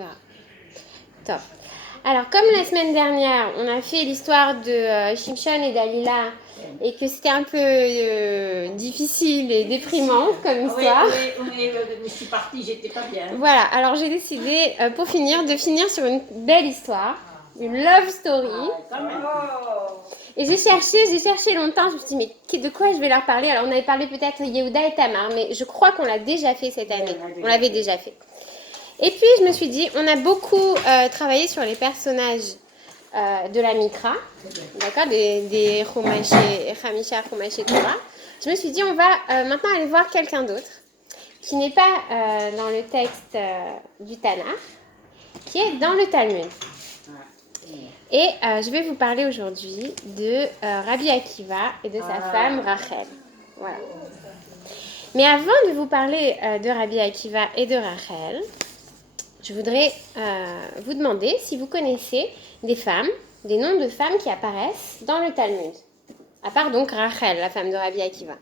Ah, top. Alors, comme la semaine dernière, on a fait l'histoire de Shimshon et Dalila et que c'était un peu difficile et déprimant comme histoire. Oui, je suis partie, j'étais pas bien. Voilà, alors j'ai décidé, pour finir, de finir sur une belle histoire, une love story. Quand même. Et j'ai cherché longtemps, je me suis dit, mais de quoi je vais leur parler? Alors, on avait parlé peut-être Yehuda et Tamar, mais je crois qu'on l'a déjà fait cette année. On l'avait déjà fait. Et puis, je me suis dit, on a beaucoup travaillé sur les personnages de la Mikra, d'accord, des Hamisha, Chumash et Torah. Je me suis dit, on va maintenant aller voir quelqu'un d'autre, qui n'est pas dans le texte du Tanakh, qui est dans le Talmud. Et je vais vous parler aujourd'hui de Rabbi Akiva et de sa femme Rachel. Voilà. Mais avant de vous parler de Rabbi Akiva et de Rachel, je voudrais vous demander si vous connaissez des noms de femmes qui apparaissent dans le Talmud. À part donc Rachel, la femme de Rabbi Akiva.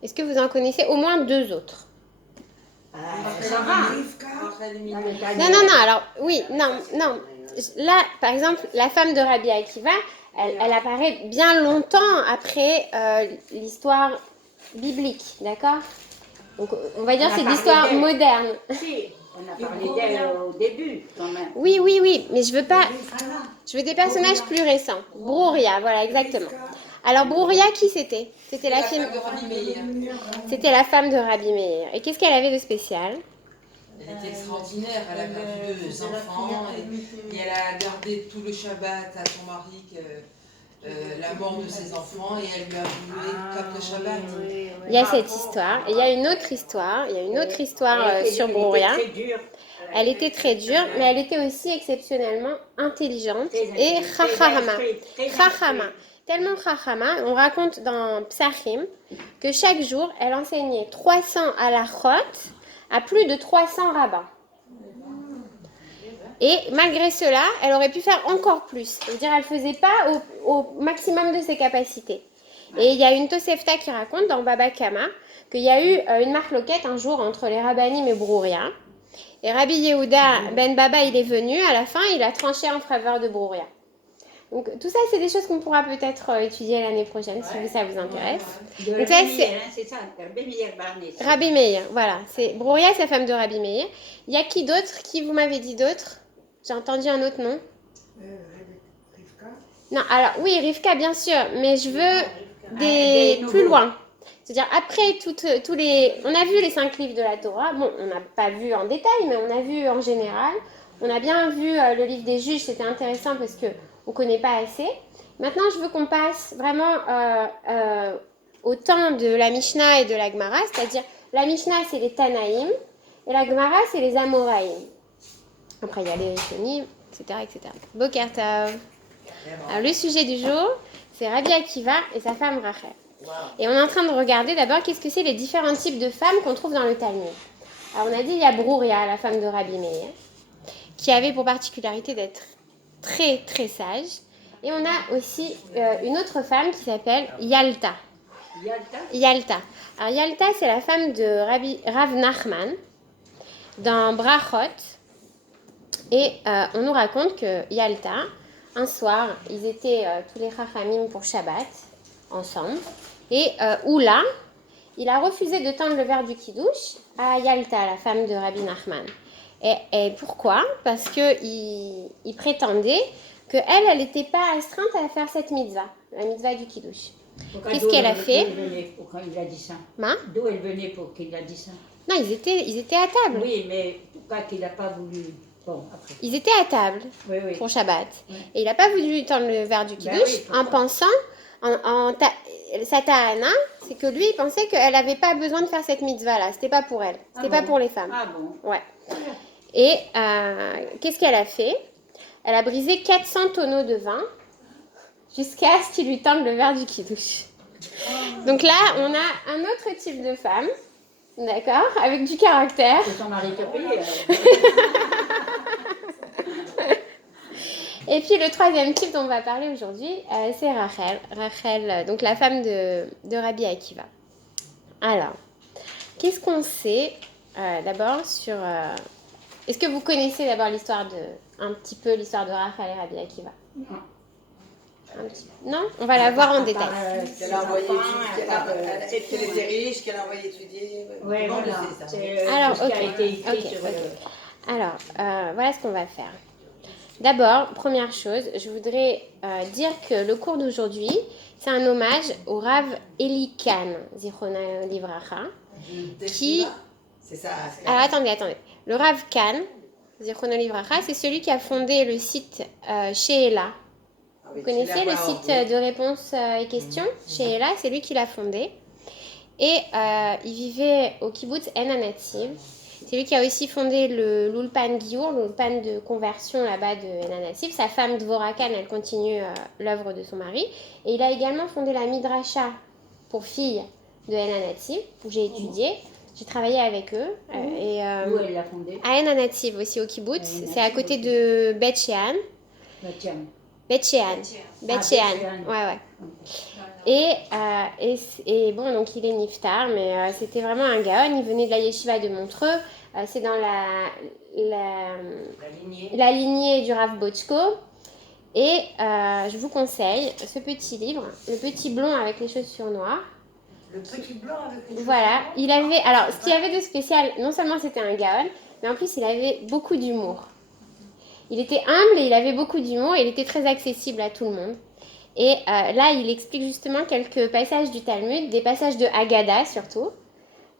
Est-ce que vous en connaissez au moins deux autres? Non, alors, oui, non. Là, par exemple, la femme de Rabbi Akiva, elle apparaît bien longtemps après l'histoire biblique, d'accord? Donc, on va dire que c'est l'histoire moderne. Si, on a parlé d'elle au début, quand même. Oui, mais je veux des personnages plus récents. Brouria, voilà, exactement. Alors, Brouria, qui c'était? C'était la fille de Rabbi Meir. C'était la femme de Rabbi Meir. Et qu'est-ce qu'elle avait de spécial? Elle était extraordinaire, elle a perdu deux enfants et elle a gardé tout le Shabbat à son mari, la mort de ses enfants, et elle lui a voué 4 Shabbats. Il y a cette histoire. Et il y a une autre histoire sur Brouria. Elle était très dure, mais elle était aussi exceptionnellement intelligente et chachama. Tellement chachama, on raconte dans Psachim que chaque jour, elle enseignait 300 halachot à plus de 300 rabbins. Et malgré cela, elle aurait pu faire encore plus. C'est-à-dire, elle ne faisait pas au maximum de ses capacités. Et il y a une Tosefta qui raconte dans Baba Kama qu'il y a eu une marloquette un jour entre les rabbanim et Brouria. Et Rabbi Yehuda ben Baba, il est venu, à la fin, il a tranché en faveur de Brouria. Donc tout ça, c'est des choses qu'on pourra peut-être étudier l'année prochaine, si ça vous intéresse. Donc ça, c'est ça, Rabbi Meir Barney. Rabbi Meir, voilà. C'est Brouria, c'est la femme de Rabbi Meir. Il y a qui d'autre? Qui vous m'avez dit d'autre? J'ai entendu un autre nom. Rivka. Non, alors oui, Rivka, bien sûr, mais je veux des plus loin. C'est-à-dire après tous les... On a vu les 5 livres de la Torah. Bon, on n'a pas vu en détail, mais on a vu en général. On a bien vu le livre des juges, c'était intéressant parce qu'on ne connaît pas assez. Maintenant, je veux qu'on passe vraiment au temps de la Mishnah et de la Gemara, c'est-à-dire la Mishnah, c'est les Tanaïm, et la Gemara, c'est les Amoraïm. Après, il y a les Rishonim, etc. Boker Tov. Alors, le sujet du jour, c'est Rabbi Akiva et sa femme Rachel. Et on est en train de regarder d'abord qu'est-ce que c'est les différents types de femmes qu'on trouve dans le Talmud. Alors, on a dit il y a Brouria, la femme de Rabbi Meir, qui avait pour particularité d'être très, très sage. Et on a aussi une autre femme qui s'appelle Yalta. Yalta. Alors, Yalta, c'est la femme de Rav Nachman dans Brachot. Et on nous raconte que Yalta, un soir, ils étaient tous les Chachamim pour Shabbat, ensemble. Et Oula, il a refusé de tendre le verre du Kiddush à Yalta, la femme de Rabbi Nachman. Et pourquoi? Parce qu'il prétendait qu'elle n'était pas astreinte à faire cette mitzvah, la mitzvah du Kiddush. Qu'est-ce qu'elle a fait? Pourquoi il a dit ça? D'où elle venait pour qu'il a dit ça? Non, ils étaient à table. Oui, mais pourquoi qu'il n'a pas voulu... Bon, après. Ils étaient à table pour Shabbat. Oui. Et il n'a pas voulu tendre le verre du Kiddush en pensant, sa ta'ana, c'est que lui, il pensait qu'elle n'avait pas besoin de faire cette mitzvah-là. C'était pas pour elle. C'était pas pour les femmes. Ah bon? Ouais. Et qu'est-ce qu'elle a fait? Elle a brisé 400 tonneaux de vin jusqu'à ce qu'il lui tende le verre du Kiddush. Donc là, on a un autre type de femme, d'accord, avec du caractère. C'est son mari qui a payé. Et puis le troisième type dont on va parler aujourd'hui, c'est Rachel. Rachel, donc la femme de Rabbi Akiva. Alors, qu'est-ce qu'on sait d'abord sur Est-ce que vous connaissez d'abord un petit peu l'histoire de Rachel et Rabbi Akiva? Non? On va la voir en détail. Qu'elle a envoyé étudier, qu'elle était riche, qu'elle a envoyé étudier. Oui, Tout le monde voilà. le sait, ça. C'est Alors, ce qui a ok, été écrit ok, sur ok. Alors, voilà ce qu'on va faire. D'abord, première chose, je voudrais dire que le cours d'aujourd'hui, c'est un hommage au Rav Eli Kahn, Zichrono Livracha, qui... C'est ça. Alors, attendez. Le Rav Kahn, Zichrono Livracha, c'est celui qui a fondé le site Sheela. Vous connaissez le site de réponses et questions Sheela, c'est lui qui l'a fondé. Et il vivait au kibbutz En Anativ. C'est lui qui a aussi fondé l'Ulpan Giour, l'Ulpan de conversion là-bas de En Anativ. Sa femme Dvorah Kahn, elle continue l'œuvre de son mari. Et il a également fondé la Midrasha pour filles de En Anativ, où j'ai étudié. J'ai travaillé avec eux. Où elle l'a fondé? À En Anativ, aussi au kibbutz. C'est à côté de Bet Shean. Tiens. Bet Shean. Bet Shean. Ouais. Et bon, donc il est niftar, mais c'était vraiment un gaon. Il venait de la yeshiva de Montreux. C'est dans la lignée du Rav Bochko. Et je vous conseille ce petit livre, Le Petit Blond avec les chaussures noires. Le petit blanc avec les Voilà, il avait... Alors, ce qu'il y avait de spécial, non seulement c'était un gaon, mais en plus il avait beaucoup d'humour. Il était humble et il avait beaucoup d'humour et il était très accessible à tout le monde. Et là, il explique justement quelques passages du Talmud, des passages de Haggadah surtout,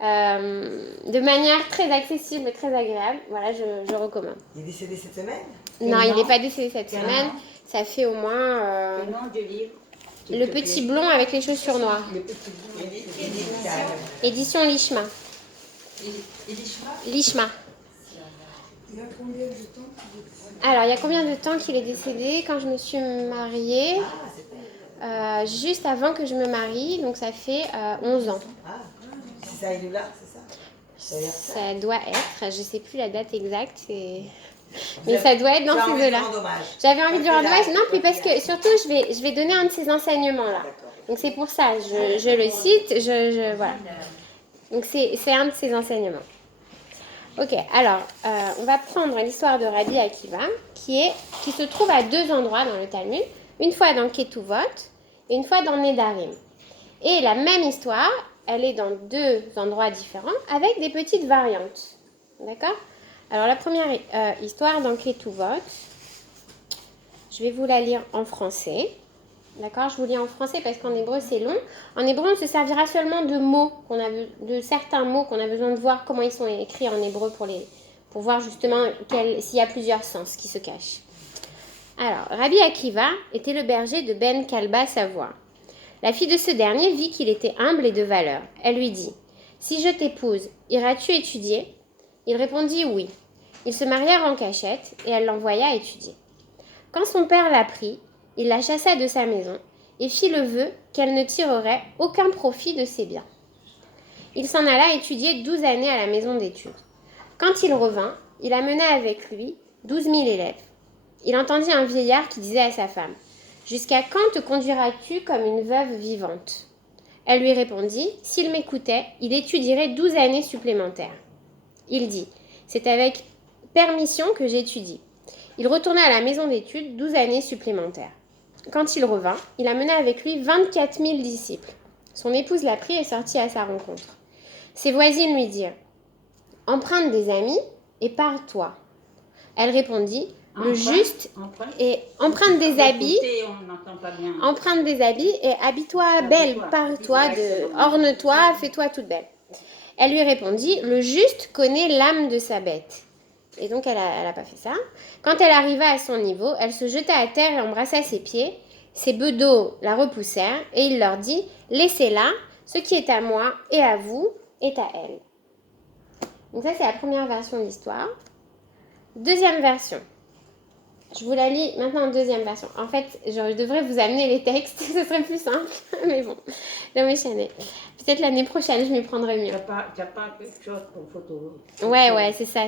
de manière très accessible et très agréable. Voilà, je recommande. Il est décédé cette semaine? Non, il n'est pas décédé cette semaine. Ça fait au moins... Le nom du livre? Le Petit Blond avec les chaussures noires. Le petit blond. Édition Lishma. Lishma. Il y a combien de temps qu'il est décédé? Alors, il y a combien de temps qu'il est décédé? Quand je me suis mariée, juste avant que je me marie, donc ça fait 11 ans. Ah, c'est ça, il est là, c'est ça? Ça doit être, je ne sais plus la date exacte, mais ça doit être dans ces eaux-là. J'avais envie de lui rendre hommage, non, puis parce que surtout, je vais donner un de ces enseignements-là. Donc c'est pour ça, je le cite, voilà. Donc c'est un de ces enseignements. Ok, alors, on va prendre l'histoire de Rabbi Akiva, qui se trouve à deux endroits dans le Talmud, une fois dans Ketuvot et une fois dans Nedarim. Et la même histoire, elle est dans deux endroits différents, avec des petites variantes. D'accord? Alors, la première histoire dans Ketuvot, je vais vous la lire en français. D'accord? Je vous lis en français parce qu'en hébreu, c'est long. En hébreu, on se servira seulement de mots, de certains mots qu'on a besoin de voir comment ils sont écrits en hébreu pour voir justement s'il y a plusieurs sens qui se cachent. Alors, Rabbi Akiva était le berger de Ben Kalba Savoie. La fille de ce dernier vit qu'il était humble et de valeur. Elle lui dit « Si je t'épouse, iras-tu étudier ?» Il répondit « Oui ». Ils se marièrent en cachette et elle l'envoya étudier. Quand son père l'apprit, il la chassa de sa maison et fit le vœu qu'elle ne tirerait aucun profit de ses biens. Il s'en alla étudier 12 années à la maison d'études. Quand il revint, il amena avec lui 12 000 élèves. Il entendit un vieillard qui disait à sa femme « Jusqu'à quand te conduiras-tu comme une veuve vivante ?» Elle lui répondit « S'il m'écoutait, il étudierait 12 années supplémentaires. » Il dit « C'est avec permission que j'étudie. » Il retourna à la maison d'études 12 années supplémentaires. Quand il revint, il amena avec lui 24 000 disciples. Son épouse la prit et sortit à sa rencontre. Ses voisines lui dirent « Emprunte des amis et pars-toi. » Elle répondit « Le juste et emprunte des habits, emprunte des habits et habille-toi belle, pars-toi, orne-toi, fais-toi toute belle. » Elle lui répondit « Le juste connaît l'âme de sa bête. » Et donc, elle a pas fait ça. Quand elle arriva à son niveau, elle se jeta à terre et embrassa ses pieds. Ses bedeaux la repoussèrent et il leur dit « Laissez-la, ce qui est à moi et à vous est à elle. » Donc ça, c'est la première version de l'histoire. Deuxième version. Je vous la lis maintenant en deuxième version. En fait, je devrais vous amener les textes, ce serait plus simple. Mais bon, je vais m'échaîner. Peut-être l'année prochaine, je m'y prendrai mieux. T'as pas quelque chose pour photo? Ouais, c'est ça.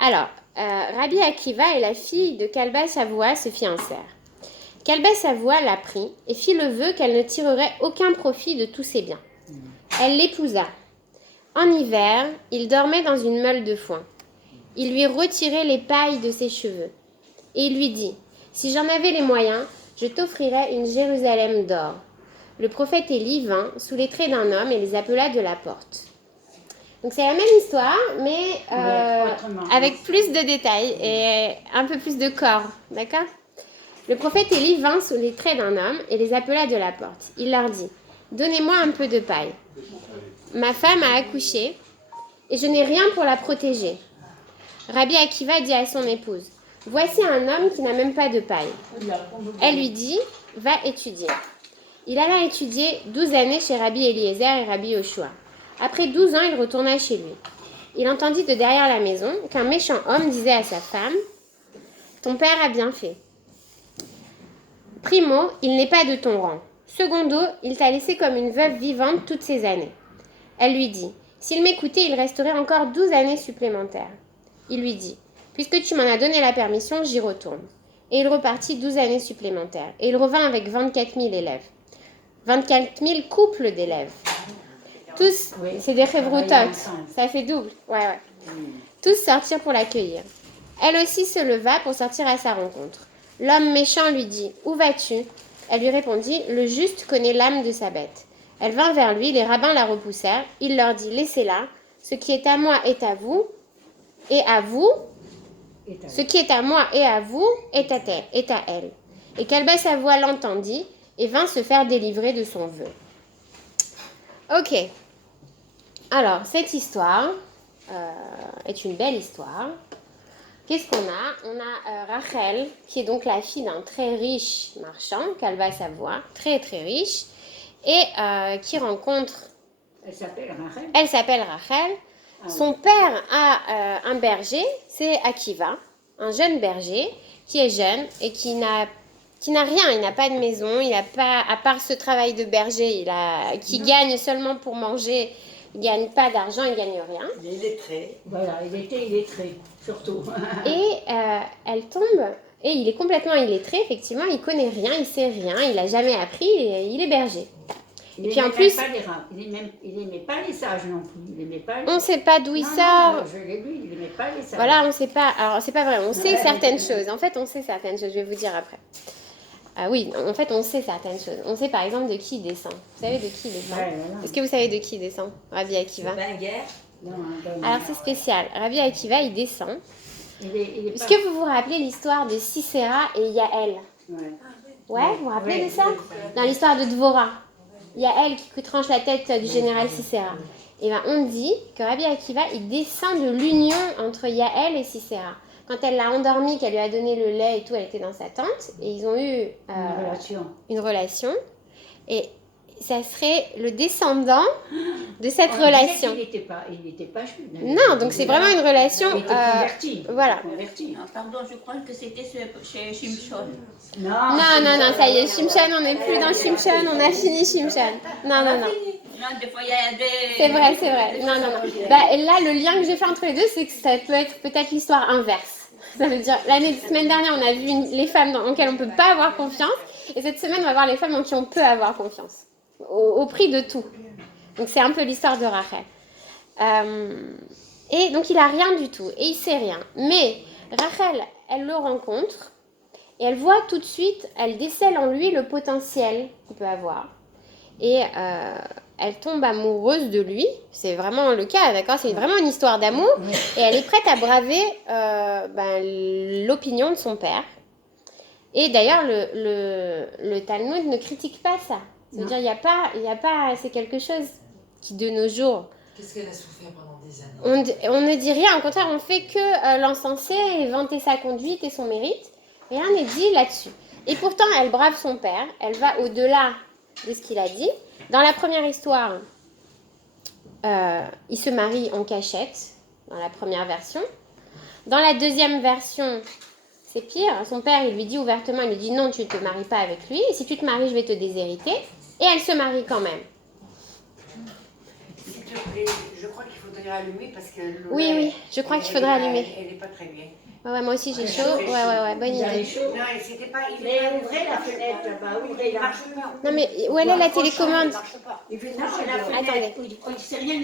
Alors, Rabbi Akiva et la fille de Kalba Savoie se fiancèrent. Kalba Savoie la prit et fit le vœu qu'elle ne tirerait aucun profit de tous ses biens. Elle l'épousa. En hiver, il dormait dans une meule de foin. Il lui retirait les pailles de ses cheveux. Et il lui dit, « Si j'en avais les moyens, je t'offrirais une Jérusalem d'or. » Le prophète Élie vint sous les traits d'un homme et les appela de la porte. Donc c'est la même histoire, mais avec plus de détails et un peu plus de corps, d'accord? Le prophète Élie vint sous les traits d'un homme et les appela de la porte. Il leur dit, « Donnez-moi un peu de paille. Ma femme a accouché et je n'ai rien pour la protéger. » Rabbi Akiva dit à son épouse, « Voici un homme qui n'a même pas de paille. » Elle lui dit, « Va étudier. » Il alla étudier 12 années chez Rabbi Eliezer et Rabbi Yoshua. Après 12 ans, il retourna chez lui. Il entendit de derrière la maison qu'un méchant homme disait à sa femme, « Ton père a bien fait. Primo, il n'est pas de ton rang. Secondo, il t'a laissé comme une veuve vivante toutes ces années. » Elle lui dit, « S'il m'écoutait, il resterait encore 12 années supplémentaires. » Il lui dit, « Puisque tu m'en as donné la permission, j'y retourne. » Et il repartit 12 années supplémentaires. Et il revint avec 24 000 élèves. 24 000 couples d'élèves. Tous, c'est des chevroutotes. Ça fait double. Ouais. Tous sortirent pour l'accueillir. Elle aussi se leva pour sortir à sa rencontre. L'homme méchant lui dit, « Où vas-tu » Elle lui répondit, « Le juste connaît l'âme de sa bête. » Elle vint vers lui, les rabbins la repoussèrent. Il leur dit, « Laissez-la, ce qui est à moi est à vous, et à vous, ce qui est à moi et à vous est à elle. » Et qu'elle baisse sa voix l'entendit et vint se faire délivrer de son vœu. Ok. Alors, cette histoire est une belle histoire. Qu'est-ce qu'on a? On a Rachel, qui est donc la fille d'un très riche marchand, Calva Savoie, très très riche, et qui rencontre... Elle s'appelle Rachel. Son père a un berger, c'est Akiva, un jeune berger, qui est jeune et qui n'a rien, il n'a pas de maison, il n'a pas, à part ce travail de berger, qui gagne seulement pour manger, il ne gagne pas d'argent, il ne gagne rien. Il est illettré. Voilà, il était illettré, surtout. Et elle tombe, et il est complètement illettré, effectivement, il ne connaît rien, il ne sait rien, il n'a jamais appris, et il est berger. Et puis en plus, il n'aimait pas les sages non plus. On ne sait pas d'où il sort. Je l'ai lu, il n'aimait pas les sages. Voilà, on ne sait pas. Alors, c'est pas vrai, on sait certaines choses. En fait, on sait certaines choses, je vais vous dire après. Ah oui, en fait, on sait certaines choses. On sait par exemple de qui il descend. Vous savez de qui il descend? Est-ce que vous savez de qui il descend? Rabbi Akiva. Alors, c'est spécial. Rabbi Akiva, il descend. Est-ce que vous vous rappelez l'histoire de Sisera et Yaël? Ouais, vous vous rappelez de ça? Dans l'histoire de Dvorah. Yaël qui tranche la tête du général Sisera. Et bien, on dit que Rabbi Akiva, il descend de l'union entre Yaël et Sisera. Quand elle l'a endormie, qu'elle lui a donné le lait et tout, elle était dans sa tente. Et ils ont eu une relation. Et ça serait le descendant de cette relation. Il n'était pas juif. Non, donc c'est vraiment une relation... Il était converti. Voilà. Pardon, je crois que c'était chez Shimshon. Non, ça y est, Shimshon, on n'est plus dans Shimshon, on a fini Shimshon. Non. Non, des fois, il y a des... C'est vrai. Non. Bah, là, le lien que j'ai fait entre les deux, c'est que ça peut être peut-être l'histoire inverse. Ça veut dire, semaine dernière, on a vu les femmes en lesquelles on ne peut pas avoir confiance. Et cette semaine, on va voir les femmes en qui on peut avoir confiance. Au prix de tout. Donc, c'est un peu l'histoire de Rachel. Et donc, il n'a rien du tout. Et il ne sait rien. Mais Rachel, elle le rencontre. Et elle voit tout de suite, elle décèle en lui le potentiel qu'il peut avoir. Et elle tombe amoureuse de lui. C'est vraiment le cas, d'accord? C'est vraiment une histoire d'amour. Et elle est prête à braver l'opinion de son père. Et d'ailleurs, le Talmud ne critique pas ça. C'est-à-dire, il y a pas, c'est quelque chose qui, de nos jours... Qu'est-ce qu'elle a souffert pendant des années? On ne dit rien. Au contraire, on fait que l'encenser et vanter sa conduite et son mérite. Rien n'est dit là-dessus. Et pourtant, elle brave son père. Elle va au-delà de ce qu'il a dit. Dans la première histoire, il se marie en cachette, dans la première version. Dans la deuxième version, c'est pire. Son père, il lui dit ouvertement, il lui dit non, tu ne te maries pas avec lui. Et si tu te maries, je vais te déshériter. Et elle se marie quand même. S'il te plaît, je crois qu'il faudrait allumer parce que... Oui, je crois qu'il faudrait allumer. Elle n'est pas très bien. Ouais, moi aussi j'ai chaud. Ouais, bonne idée. Non, c'était pas... Mais ouvrez la fenêtre là-bas, ouvrez-la. Non mais où elle est la télécommande? Il marche pas. Il fait la fenêtre. Attendez. Il ne sait rien